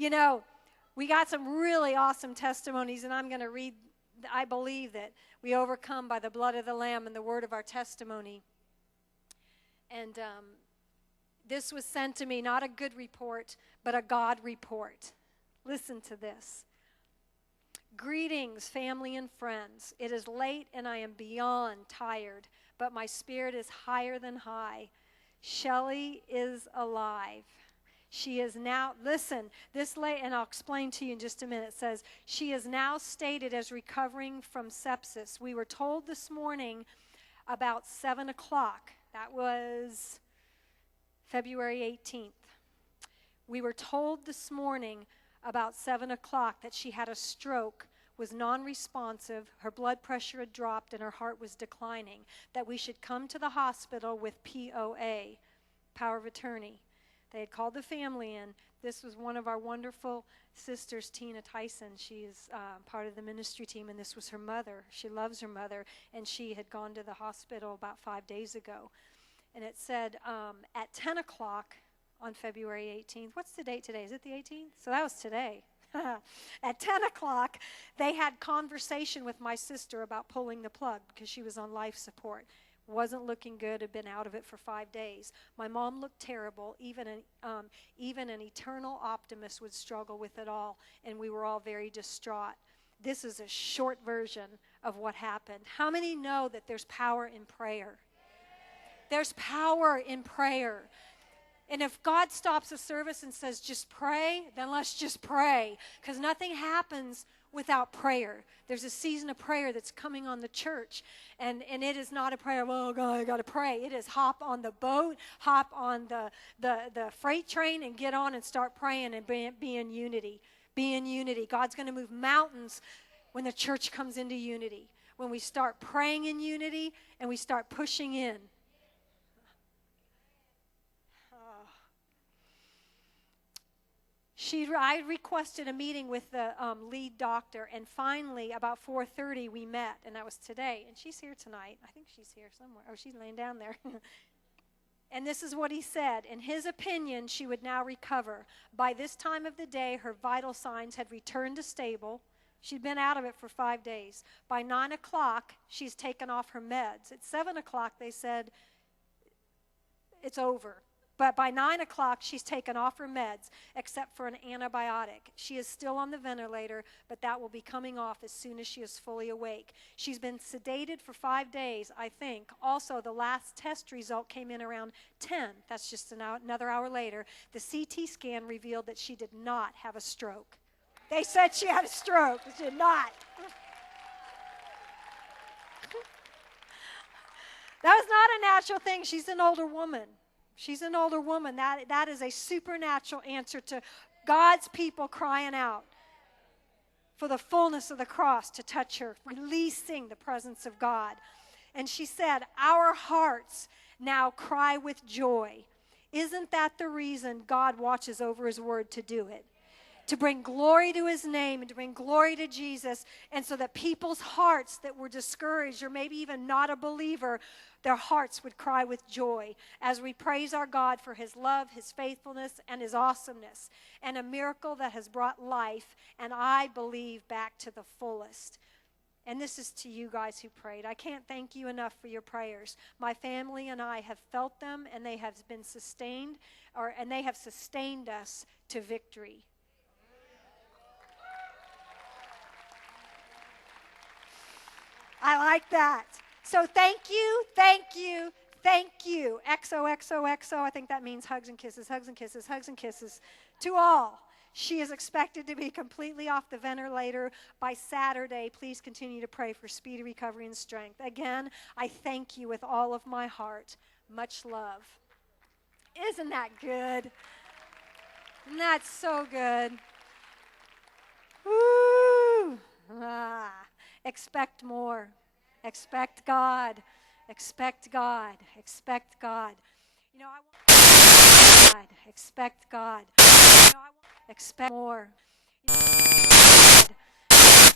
You know, we got some really awesome testimonies, and I'm going to read. I believe that we overcome by the blood of the Lamb and the word of our testimony. And this was sent to me, not a good report, but a God report. Listen to this. Greetings, family and friends. It is late and I am beyond tired, but my spirit is higher than high. Shelley is alive. She is now, listen, this late, and I'll explain to you in just a minute, says, she is now stated as recovering from sepsis. We were told this morning about 7 o'clock. That was February 18th. We were told this morning about 7 o'clock that she had a stroke, was non-responsive, her blood pressure had dropped, and her heart was declining, that we should come to the hospital with POA, power of attorney. They had called the family in. This was one of our wonderful sisters, Tina Tyson. She is part of the ministry team, and this was her mother. She loves her mother, and she had gone to the hospital about 5 days ago. And it said at 10 o'clock on February 18th, what's the date today? Is it the 18th? So that was today. At 10 o'clock, they had conversation with my sister about pulling the plug because she was on life support. Wasn't looking good, had been out of it for 5 days. My mom looked terrible. Even an eternal optimist would struggle with it all, and we were all very distraught. This is a short version of what happened. How many know that there's power in prayer? There's power in prayer. And if God stops a service and says, just pray, then let's just pray. Because nothing happens without prayer. There's a season of prayer that's coming on the church. And it is not a prayer, oh, God, I got to pray. It is hop on the boat, hop on the freight train, and get on and start praying and be in unity. Be in unity. God's going to move mountains when the church comes into unity. When we start praying in unity and we start pushing in. I requested a meeting with the lead doctor, and finally, about 4:30, we met, and that was today. And she's here tonight. I think she's here somewhere. Oh, she's laying down there. And this is what he said. In his opinion, she would now recover. By this time of the day, her vital signs had returned to stable. She'd been out of it for 5 days. By 9 o'clock, she's taken off her meds. At 7 o'clock, they said, it's over. But by 9 o'clock, she's taken off her meds, except for an antibiotic. She is still on the ventilator, but that will be coming off as soon as she is fully awake. She's been sedated for 5 days, I think. Also, the last test result came in around 10. That's just another hour later. The CT scan revealed that she did not have a stroke. They said she had a stroke, but she did not. That was not a natural thing. She's an older woman. She's an older woman. That is a supernatural answer to God's people crying out for the fullness of the cross to touch her, releasing the presence of God. And she said, our hearts now cry with joy. Isn't that the reason God watches over his word to do it? To bring glory to his name and to bring glory to Jesus, and so that people's hearts that were discouraged or maybe even not a believer, their hearts would cry with joy as we praise our God for his love, his faithfulness, and his awesomeness, and a miracle that has brought life, and I believe back to the fullest. And this is to you guys who prayed. I can't thank you enough for your prayers. My family and I have felt them, and they have been sustained, and they have sustained us to victory. I like that. So thank you, thank you, thank you. XOXOXO, I think that means hugs and kisses, hugs and kisses, hugs and kisses to all. She is expected to be completely off the ventilator by Saturday. Please continue to pray for speedy recovery and strength. Again, I thank you with all of my heart. Much love. Isn't that good? Isn't that so good? Woo! Expect more. Expect God. Expect God. Expect God. You know, I want God. Expect God. You know, I want expect more.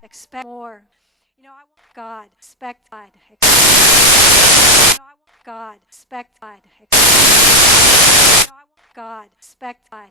Expect more. You know, I want God. Expect God. You know, I want God. Expect God. You know, I want God. Expect God.